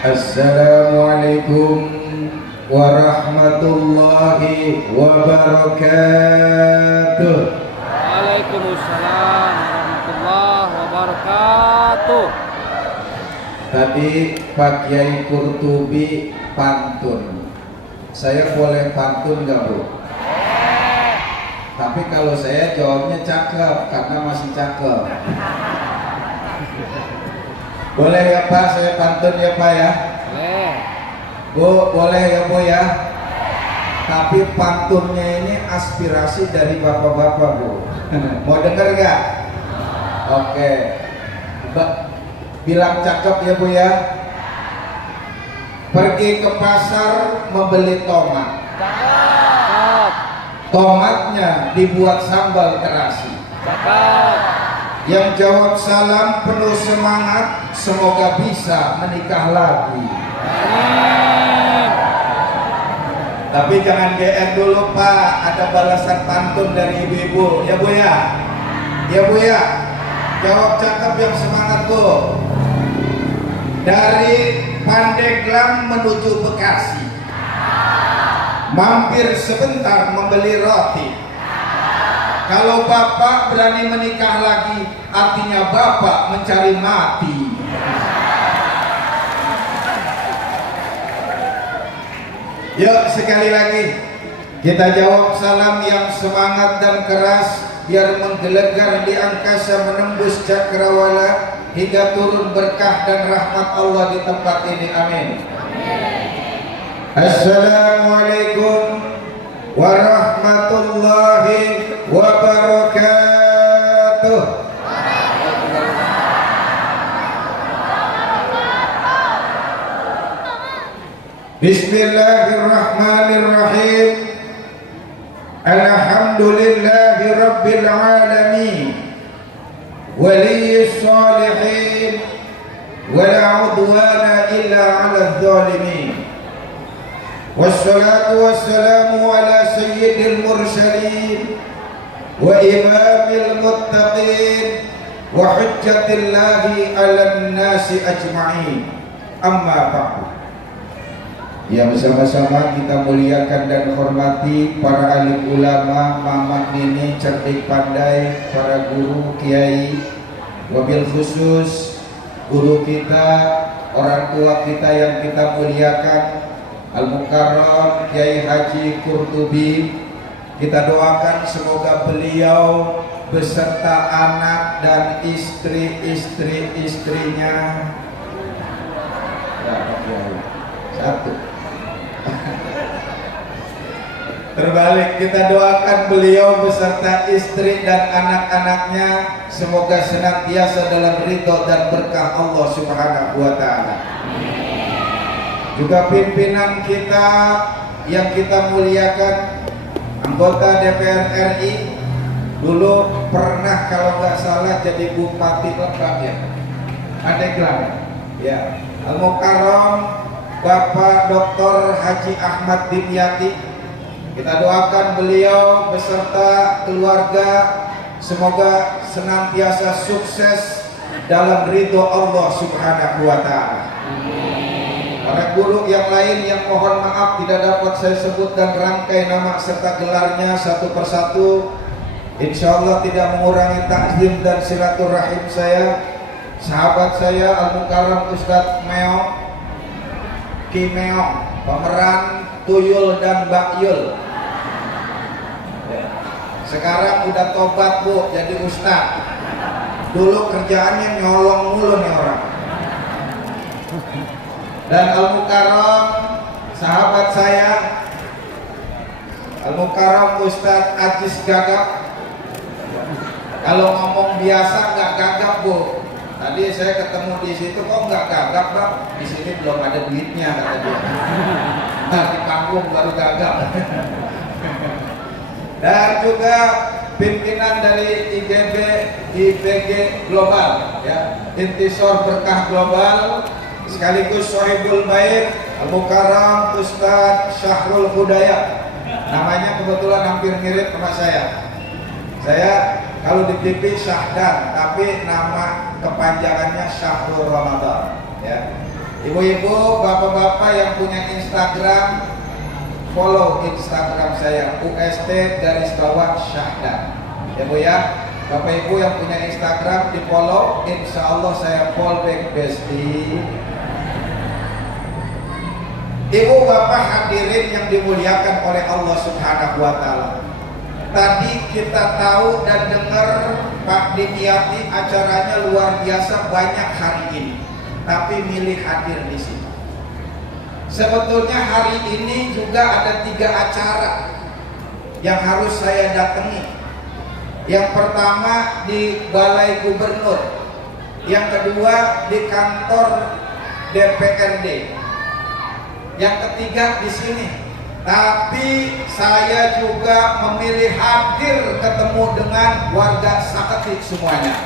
Assalamualaikum warahmatullahi wabarakatuh. Waalaikumsalam warahmatullahi wabarakatuh. Tadi Pak Kiai Qurtubi pantun. Saya boleh pantun nggak, Bu? Tapi kalau saya jawabnya cakep karena masih cakep. Boleh ya Pak, saya pantun ya Pak ya? Boleh. Bu, boleh ya Bu ya? Tapi pantunnya ini aspirasi dari bapak-bapak Bu. Mau denger gak? Oke. Bilang cakep ya Bu ya? Pergi ke pasar membeli tomat. Cakep. Tomatnya dibuat sambal terasi. Cakep. Yang jawab salam penuh semangat, semoga bisa menikah lagi. Amin. Tapi jangan GR dulu Pak, ada balasan pantun dari ibu-ibu. Ya Bu ya? Ya Bu ya? Jawab cakep yang semangat Bu. Dari Pandeglang menuju Bekasi, mampir sebentar membeli roti. Kalau bapak berani menikah lagi, artinya bapak mencari mati. Yuk sekali lagi kita jawab salam yang semangat dan keras, biar menggelegar di angkasa menembus cakrawala hingga turun berkah dan rahmat Allah di tempat ini. Amin. Assalamualaikum warahmatullahi wabarakatuh. Bismillahirrahmanirrahim. Alhamdulillahi rabbil alamin, waliyyis salihin, wala udwana illa 'alal zalimin. Wassalatu wassalamu ala sayyidil mursalin wa imamil muttaqin wa hujjatillahi 'alan nasi ajma'in. Amma ba'du. Ya, bersama-sama kita muliakan dan hormati para alim ulama, mamat nini, cerdik pandai, para guru, kiai, wabil khusus guru kita, orang tua kita yang kita muliakan, Al-Mukarram Kiai Haji Qurtubi. Kita doakan semoga beliau beserta anak dan istri-istrinya satu. Terbalik, kita doakan beliau beserta istri dan anak-anaknya semoga senantiasa dalam ridho dan berkah Allah Subhanahu wa ta'ala. Juga pimpinan kita yang kita muliakan, anggota DPR RI, dulu pernah kalau nggak salah jadi Bupati Lebak ya, Pandeglang ya, Al-Mukarram Bapak Dr. Haji Ahmad Dimyati. Kita doakan beliau beserta keluarga semoga senantiasa sukses dalam ridho Allah Subhanahu wa ta'ala. Para guru yang lain yang mohon maaf tidak dapat saya sebut dan rangkai nama serta gelarnya satu persatu, insya Allah tidak mengurangi takzim dan silaturahim saya. Sahabat saya Al-Mukarram Ustadz Meong, Ki Meong, pemeran Tuyul dan Mbak Yul. Sekarang udah tobat Bu, jadi ustadz. Dulu kerjaannya nyolong mulu nih orang. Dan Al-Mukarram sahabat saya Al-Mukarram Ustadz Ajis Gagap. Kalau ngomong biasa nggak gagap Bu. Tadi saya ketemu di situ, kok nggak gagap Bang? Di sini belum ada duitnya kata dia. Nah, di panggung baru gagap. Dan juga pimpinan dari IBG Global ya, Intisor Berkah Global, sekaligus Sohibul Baik Al-Mukarram Ustadz Syahrul Hudayat. Namanya kebetulan hampir mirip sama saya. Saya kalau di TV Syahdan, tapi nama kepanjangannya Syahrul Ramadan ya. Ibu-ibu, bapak-bapak yang punya Instagram, follow Instagram saya ust_syahdan. Ya Bu ya, Bapak Ibu yang punya Instagram di follow, insya Allah saya follow back bestie. Ibu bapak hadirin yang dimuliakan oleh Allah Subhanahu wa Ta'ala. Tadi kita tahu dan dengar Pak Dimyati acaranya luar biasa banyak hari ini, tapi milih hadir di sini. Sebetulnya hari ini juga ada 3 acara yang harus saya datangi. Yang pertama di Balai Gubernur, yang kedua di kantor DPRD, yang ketiga di sini. Tapi saya juga memilih hadir ketemu dengan warga Saketi semuanya.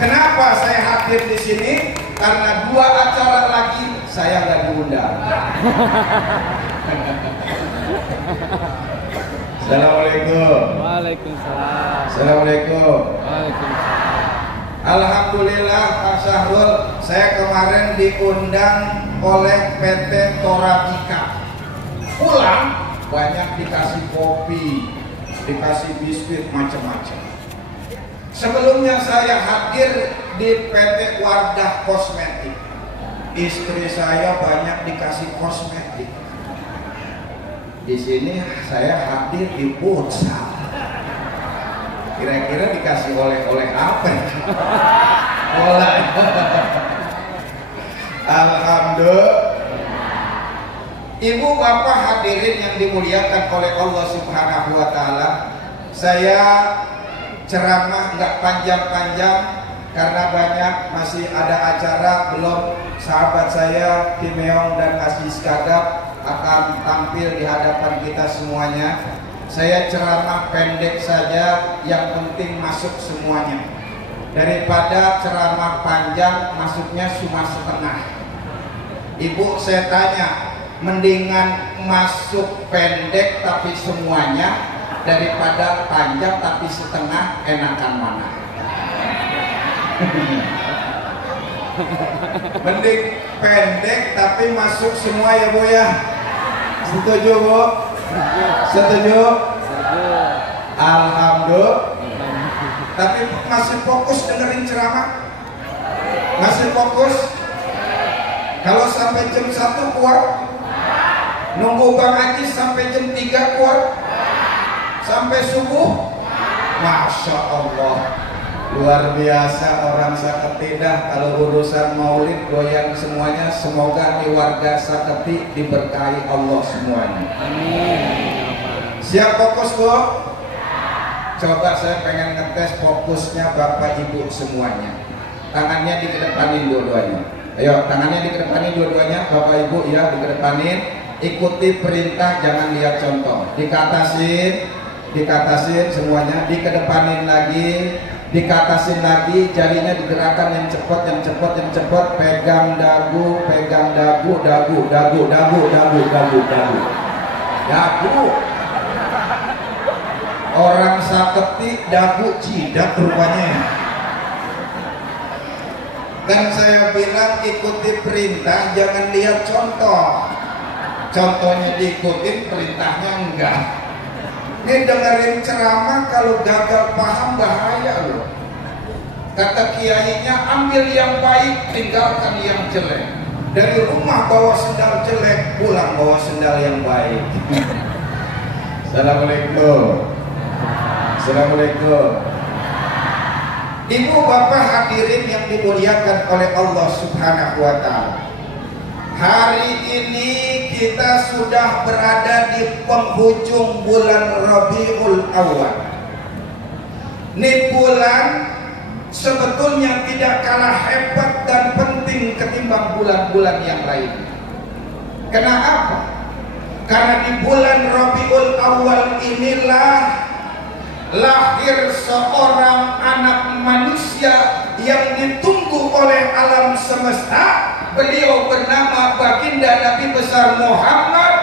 Kenapa saya hadir di sini? Karena 2 acara lagi saya nggak diundang. Assalamualaikum. Waalaikumsalam. Assalamualaikum. Waalaikumsalam. Alhamdulillah Pak Syahrul, saya kemarin diundang oleh PT Torabika. Pulang banyak dikasih kopi, dikasih biskuit macam-macam. Sebelumnya saya hadir di PT Wardah Kosmetik. Istri saya banyak dikasih kosmetik. Di sini saya hadir di futsal. Kira-kira dikasih oleh-oleh apa? Bola. Alhamdulillah. Ibu bapak hadirin yang dimuliakan oleh Allah Subhanahu wa Ta'ala, saya ceramah nggak panjang-panjang karena banyak masih ada acara. Belum sahabat saya Kim Meong dan Aziz Kagab akan tampil di hadapan kita semuanya. Saya ceramah pendek saja, yang penting masuk semuanya. Daripada ceramah panjang masuknya cuma setengah. Ibu saya tanya, mendingan masuk pendek tapi semuanya daripada panjang tapi setengah, enakan mana? Mending pendek tapi masuk semua ya Bu ya. Setuju Bu? Setuju? Alhamdulillah. Tapi masih fokus dengerin ceramah? Masih fokus? Kalau sampai jam 1 kuat? Nunggu Bang Haji sampai jam 3 kuat? Sampai subuh? Masya Allah, luar biasa orang Saketi dah. Kalau urusan maulid goyang semuanya. Semoga di warga Saketi diberkahi Allah semuanya. Amin. Siap fokus Bu? Coba saya pengen ngetes fokusnya Bapak Ibu semuanya. Tangannya dikedepanin dua-duanya. Ayo, tangannya dikedepanin dua-duanya. Bapak Ibu ya, dikedepanin. Ikuti perintah, jangan lihat contoh. Dikatasin semuanya. Dikedepanin lagi, dikatasin lagi. Jarinya digerakkan yang cepat, yang cepat, yang cepat. Pegang dagu, dagu. Orang Saketi dagu jidat rupanya. Dan saya bilang ikuti perintah, jangan lihat contoh. Contohnya diikutin, perintahnya enggak. Ini dengerin ceramah, kalau gagal paham bahaya loh. Kata kiainya, ambil yang baik, tinggalkan yang jelek. Dari rumah bawa sendal jelek, pulang bawa sendal yang baik. Assalamualaikum. Assalamualaikum. Ibu bapak hadirin yang dimuliakan oleh Allah Subhanahu wa Ta'ala, hari ini kita sudah berada di penghujung bulan Rabiul Awal. Ini bulan sebetulnya tidak kalah hebat dan penting ketimbang bulan-bulan yang lain. Kenapa? Karena di bulan Rabiul Awal inilah lahir seorang anak manusia yang ditunggu oleh alam semesta. Beliau bernama baginda Nabi besar Muhammad.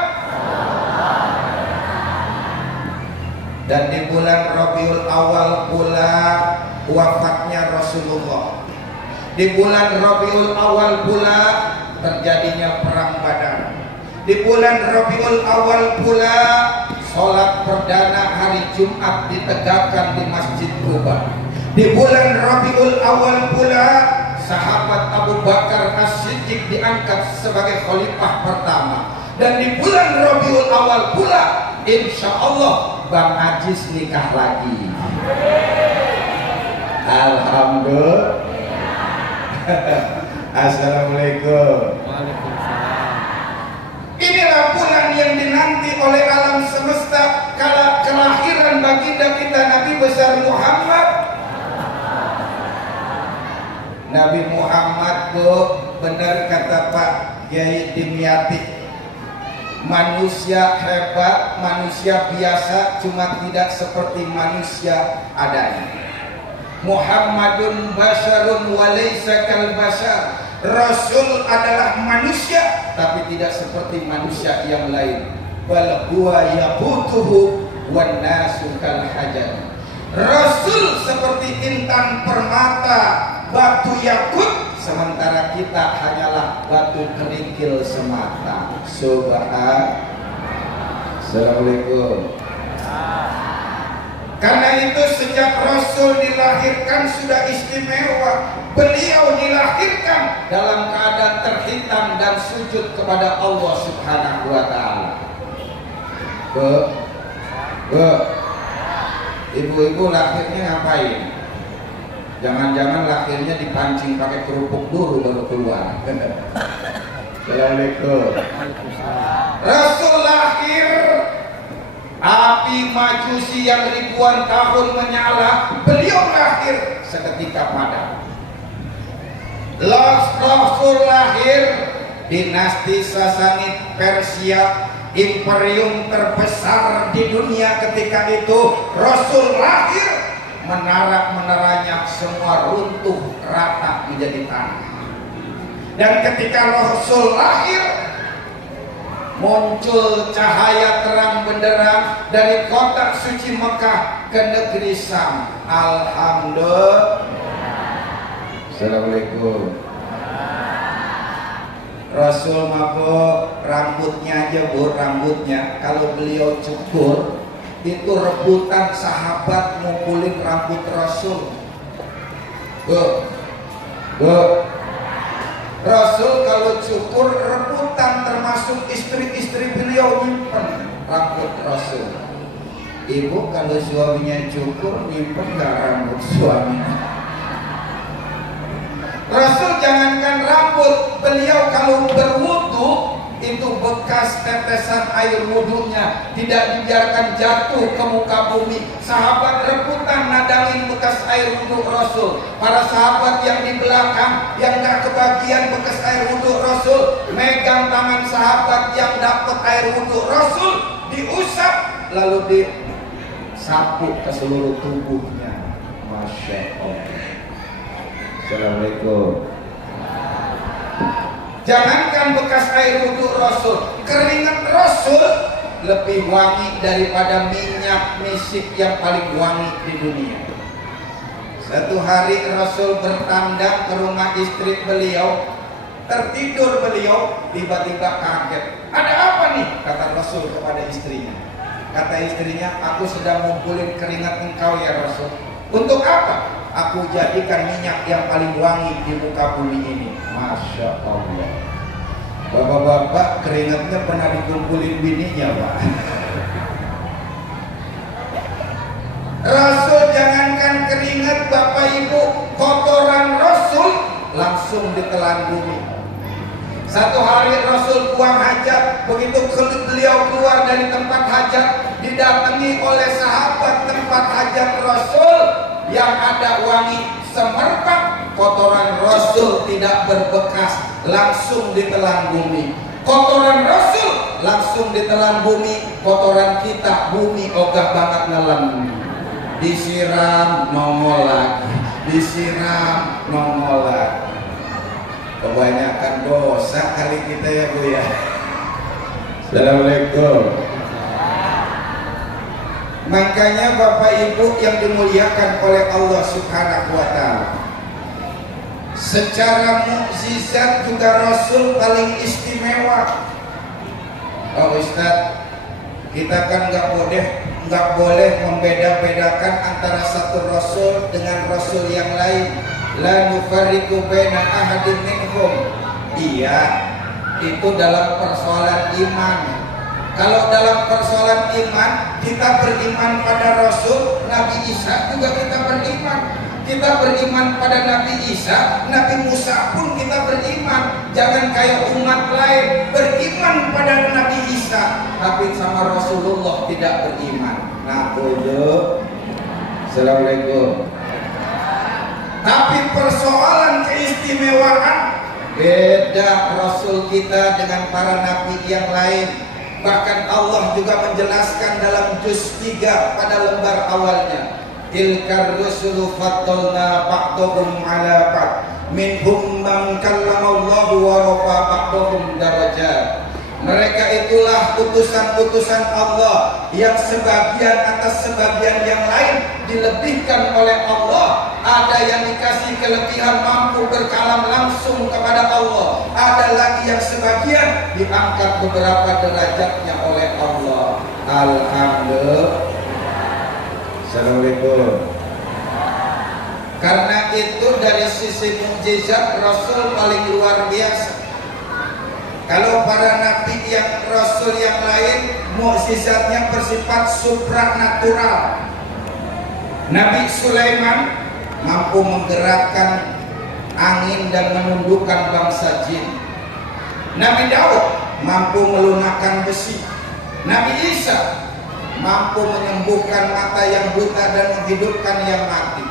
Dan di bulan Rabiul Awal pula wafatnya Rasulullah. Di bulan Rabiul Awal pula terjadinya perang Badar. Di bulan Rabiul Awal pula sholat perdana hari Jumat ditegakkan di Masjid Kuba. Di bulan Rabiul Awal pula sahabat Abu Bakar As-Siddiq diangkat sebagai khalifah pertama. Dan di bulan Rabiul Awal pula insya Allah Bang Ajis nikah lagi. Alhamdulillah. Assalamualaikum. Waalaikumsalam. Inilah bulan yang dinanti oleh alam semesta, kala kelahiran baginda kita Nabi besar Muhammad. Nabi Muhammad tuh benar kata Pak Kiai Dimyati, manusia hebat, manusia biasa, cuma tidak seperti manusia adanya. Muhammadun basyarun walaysa kal basyar. Rasul adalah manusia tapi tidak seperti manusia yang lain. Bal huwa yaqutuhu wan nasu kal hajar. Rasul seperti intan permata, batu yakut, sementara kita hanyalah batu kerikil semata. Assalamualaikum. Karena itu sejak Rasul dilahirkan sudah istimewa. Beliau dilahirkan dalam keadaan terhitam dan sujud kepada Allah Subhanahu wa taala. Ibu-ibu lahirnya ngapain? Jangan-jangan lahirnya dipancing pakai kerupuk dulu baru keluar. Assalamualaikum. Rasul lahir, api majusi yang ribuan tahun menyala, beliau lahir seketika padam. Rasul lahir, dinasti Sasanid Persia, imperium terbesar di dunia ketika itu. Rasul lahir, menara-menaranya semua runtuh rata menjadi tanah. Dan ketika Rasul lahir, muncul cahaya terang benderang dari kota suci Mekah ke negeri Syam. Alhamdulillah. Assalamualaikum. Rasul mabuk rambutnya aja bu, rambutnya kalau beliau cukur itu rebutan sahabat ngumpulin rambut Rasul. Rasul kalau cukur rebutan, termasuk istri-istri beliau nyimpen rambut Rasul. Ibu kalau suaminya cukur nyimpen gak rambut suaminya? Rasul jangankan rambut, beliau kalau berwudu itu bekas tetesan air wudunya tidak dibiarkan jatuh ke muka bumi. Sahabat rebutan nadangin bekas air wudu Rasul. Para sahabat yang di belakang yang gak kebagian bekas air wudu Rasul megang tangan sahabat yang dapat air wudu Rasul, diusap lalu disapu ke seluruh tubuhnya. Masya Allah. Assalamualaikum. Jangankan bekas air wudu Rasul, keringat Rasul lebih wangi daripada minyak misik yang paling wangi di dunia. Satu hari Rasul bertandang ke rumah istri beliau, tertidur beliau, tiba-tiba kaget. Ada apa nih? Kata Rasul kepada istrinya. Kata istrinya, aku sedang ngumpulin keringat engkau ya Rasul. Untuk apa? Aku jadikan minyak yang paling wangi di muka bumi ini. Masya Allah. Bapak-bapak keringatnya pernah dikumpulin bininya Pak. Rasul jangankan keringat Bapak Ibu, kotoran Rasul langsung ditelan bumi. Satu hari Rasul buang hajat, begitu beliau keluar dari tempat hajat, didatangi oleh sahabat tempat hajat Rasul yang ada wangi semerbak. Kotoran Rasul tidak berbekas, langsung ditelan bumi. Kotoran Rasul langsung ditelan bumi. Kotoran kita bumi ogah banget nelen. Disiram nongol lagi, disiram nongol lagi. Kebanyakan dosa kali kita ya Bu ya. Assalamualaikum. Makanya Bapak Ibu yang dimuliakan oleh Allah Subhanahu wa taala, Secara mukjizat juga Rasul paling istimewa. Oh Ustaz, kita kan nggak boleh membeda-bedakan antara satu Rasul dengan Rasul yang lain. La nufarriqu baina ahadin minhum. Iya, itu dalam persoalan iman. Kalau dalam persoalan iman, kita beriman pada Rasul Nabi Isa juga kita beriman. Kita beriman pada Nabi Isa, Nabi Musa pun kita beriman. Jangan kayak umat lain beriman pada Nabi Isa, tapi sama Rasulullah tidak beriman. Nah, Assalamualaikum. Tapi persoalan keistimewaan, beda Rasul kita dengan para nabi yang lain. Bahkan Allah juga menjelaskan dalam juz 3 pada lembar awalnya. Tilkar rusulu faddalna ba'dahum ala ba'd minhum man kallamallahu wa rafa ba'dahum darajat. Mereka itulah utusan-utusan Allah yang sebagian atas sebagian yang lain dilebihkan oleh Allah. Ada yang dikasih kelebihan mampu berkalam langsung kepada Allah. Ada lagi yang sebagian diangkat beberapa derajatnya oleh Allah. Alhamdulillah. Assalamualaikum. Karena itu dari sisi mukjizat Rasul paling luar biasa. Kalau para nabi yang Rasul yang lain mukjizatnya bersifat supranatural. Nabi Sulaiman mampu menggerakkan angin dan menundukkan bangsa jin. Nabi Daud mampu melunakkan besi. Nabi Isa mampu menyembuhkan mata yang buta dan menghidupkan yang mati.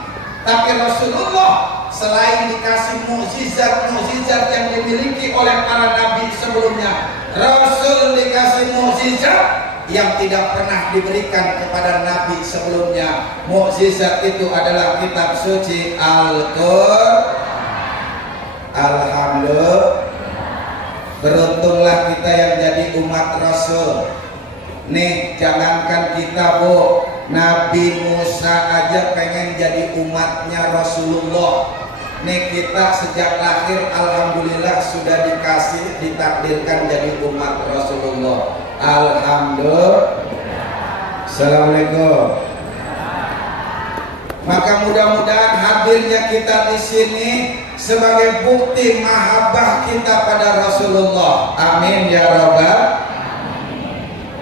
Tapi Rasulullah selain dikasih mukjizat-mukjizat yang dimiliki oleh para nabi sebelumnya, Rasul dikasih mukjizat yang tidak pernah diberikan kepada nabi sebelumnya. Mukjizat itu adalah kitab suci Al-Qur'an. Alhamdulillah. Beruntunglah kita yang jadi umat Rasul. Nih, jangankan kita, Bu, Nabi Musa aja pengen jadi umatnya Rasulullah. Nih, kita sejak lahir alhamdulillah sudah ditakdirkan jadi umat Rasulullah. Alhamdulillah. Assalamualaikum. Maka mudah-mudahan hadirnya kita di sini sebagai bukti mahabbah kita pada Rasulullah. Amin ya rabbal.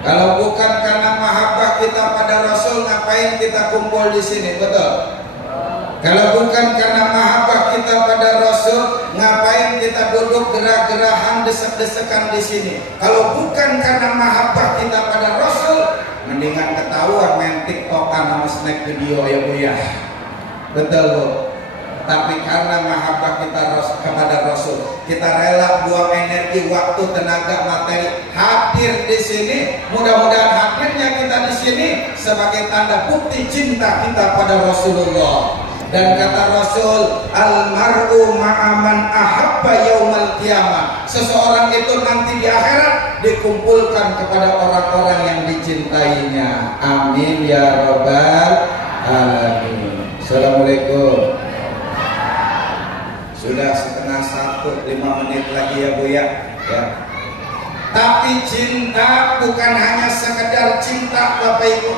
Kalau bukan karena mahabbah kita pada Rasul, ngapain kita kumpul di sini? Betul? Kalau bukan karena mahabbah kita pada Rasul, ngapain kita duduk gerah-gerahan desek-desekan di sini? Kalau bukan karena mahabbah kita pada Rasul, mendingan ketahuan main TikTokan sama snack video ya Bu ya. Betul Bu. Tapi karena mahabbah kita kepada Rasul, kita rela buang energi, waktu, tenaga, materi hadir di sini. Mudah-mudahan hadirnya kita di sini sebagai tanda bukti cinta kita pada Rasulullah. Dan kata Rasul, almar'u ma'aman ahabba yaumal qiyamah. Seseorang itu nanti di akhirat dikumpulkan kepada orang-orang yang dicintainya. Amin ya rabbal alamin. Assalamualaikum. Sudah 12:30, 5 menit lagi ya Bu ya. Tapi cinta bukan hanya sekedar cinta Bapak Ibu.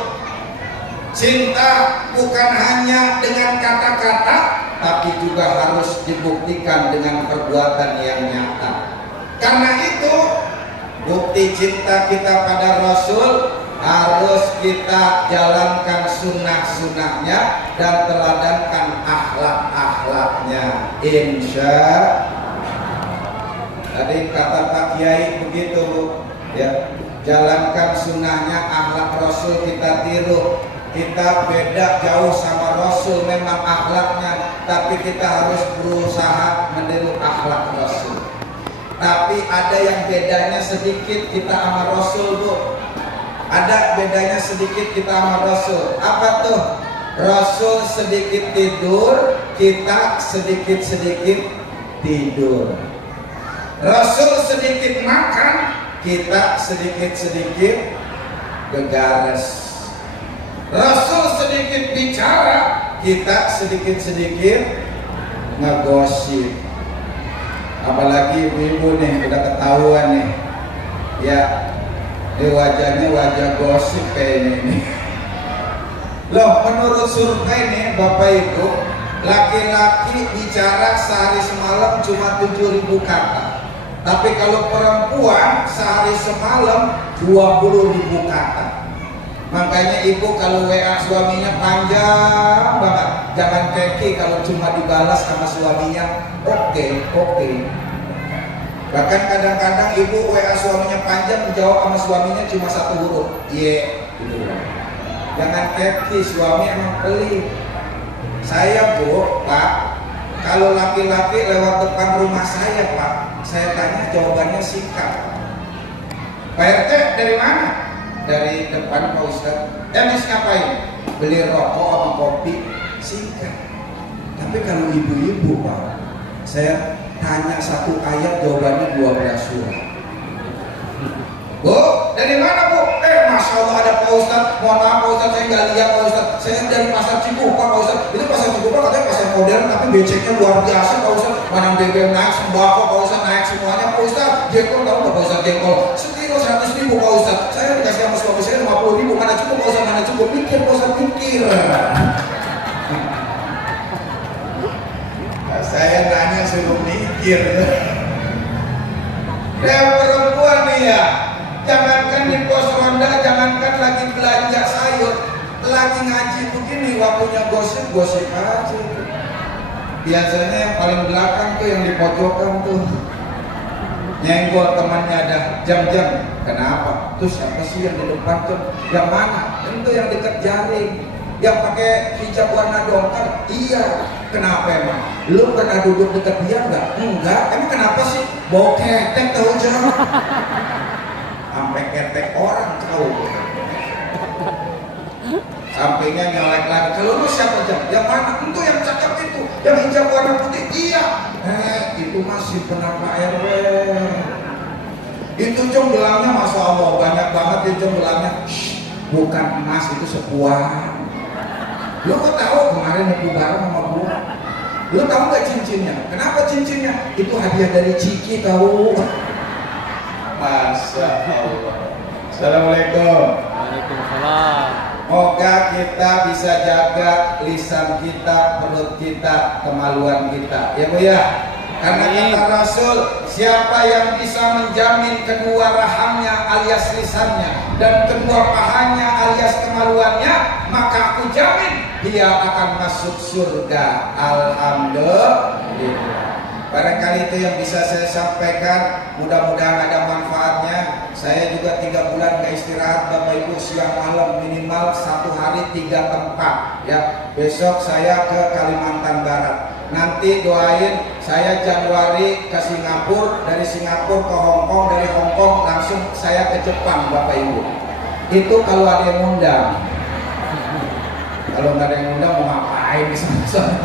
Cinta bukan hanya dengan kata-kata, tapi juga harus dibuktikan dengan perbuatan yang nyata. Karena itu bukti cinta kita pada Rasul harus kita jalankan sunnah-sunnahnya dan teladankan akhlak-akhlaknya. Insya tadi kata Pak Kiai begitu ya, jalankan sunnahnya, akhlak Rasul kita tiru. Kita beda jauh sama Rasul memang akhlaknya, tapi kita harus berusaha meniru akhlak Rasul. Tapi ada yang bedanya sedikit kita sama Rasul Bu. Ada bedanya sedikit kita sama Rasul. Apa tuh? Rasul sedikit tidur, kita sedikit-sedikit tidur. Rasul sedikit makan, kita sedikit-sedikit gegares. Rasul sedikit bicara, kita sedikit-sedikit ngegosip. Apalagi ibu-ibu nih udah ketahuan nih, ya di wajahnya wajah gosip kayaknya ini. Loh, menurut survei nih Bapak Ibu, laki-laki bicara sehari semalam cuma 7.000 kata, tapi kalau perempuan sehari semalam 20.000 kata. Makanya ibu kalau WA suaminya panjang banget, jangan keki kalau cuma dibalas sama suaminya oke. Bahkan kadang-kadang ibu WA suaminya panjang, dijawab sama suaminya cuma satu huruf, gitu. Jangan keki, suami emang pelit. Saya Bu, Pak, kalau laki-laki lewat depan rumah saya Pak, saya tanya jawabannya singkat. Pak RT dari mana? Dari depan Pak Ustadz. Habis ngapain? Beli rokok sama kopi. Singkat. Tapi kalau ibu-ibu Pak, saya tanya satu ayat jawabannya 12 surah. Bu, dari mana Bu? Masya Allah ada Pak Ustadz. Mohon maaf Pak Ustadz, saya nggak lihat Pak Ustadz. Saya dari pasar Cikupa Pak Ustadz. Itu pasar Cikupa katanya pasar modern, tapi beceknya luar biasa Pak Ustadz. Mana BBM naik, sembako Pak Ustadz naik semuanya Pak Ustadz. Jengkol tahu nggak Pak Ustadz jengkol? Sekilo 100.000 Pak Ustadz. Saya dikasih sama suami saya 50.000. Mana cukup Pak Ustadz? Mana cukup? Mikir Pak Ustadz, mikir. Saya nanya suruh mikir. Yang perempuan nih ya, jangankan di pos ronda, jangankan lagi belanja sayur, lagi ngaji begini waktunya gosip aja. Biasanya yang paling belakang tuh, yang di pojokan tuh nyenggol temannya ada jam-jam. Kenapa? Tuh siapa sih yang di depan tuh? Yang mana? Itu yang dekat jaring, yang pakai hijab warna dongker. Iya. Kenapa emang? Lu pernah duduk dekat dia enggak? Enggak. Emang kenapa sih? Bau ketek tahu jauh. Sampai ketek orang tahu. Sampingnya nyolek lagi. Kalau lu siapa jam? Yang mana? Itu yang cakep itu, yang hijab warna putih. Iya. Itu masih benar Pak RW. Itu gelangnya Masya Allah banyak banget itu gelangnya. Bukan emas, itu sepuan. Lu kok tahu kemarin aku bareng sama gua? Lu tahu nggak cincinnya? Kenapa cincinnya? Itu hadiah dari Ciki tahu. Masya Allah. Assalamualaikum. Waalaikumsalam. Moga kita bisa jaga lisan kita, perut kita, kemaluan kita, ya Bu ya. Karena kata Rasul, siapa yang bisa menjamin kedua rahamnya alias lisannya dan kedua pahanya alias kemaluannya, maka aku jamin dia akan masuk surga. Alhamdulillah. Barangkali itu yang bisa saya sampaikan. Mudah-mudahan ada manfaatnya. Saya juga 3 bulan gak istirahat Bapak Ibu, siang malam minimal 1 hari 3 tempat ya. Besok saya ke Kalimantan Barat. Nanti doain saya Januari ke Singapura, dari Singapura ke Hong Kong, dari Hong Kong langsung saya ke Jepang Bapak Ibu. Itu kalau ada yang ngundang. Kalau nggak ada yang ngundang mau ngapain di sana?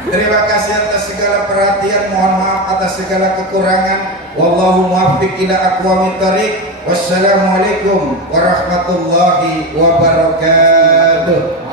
Terima kasih atas segala perhatian, mohon maaf atas segala kekurangan. Wallahu muwaffiq ila aqwamit thariq. Wassalamualaikum warahmatullahi wabarakatuh.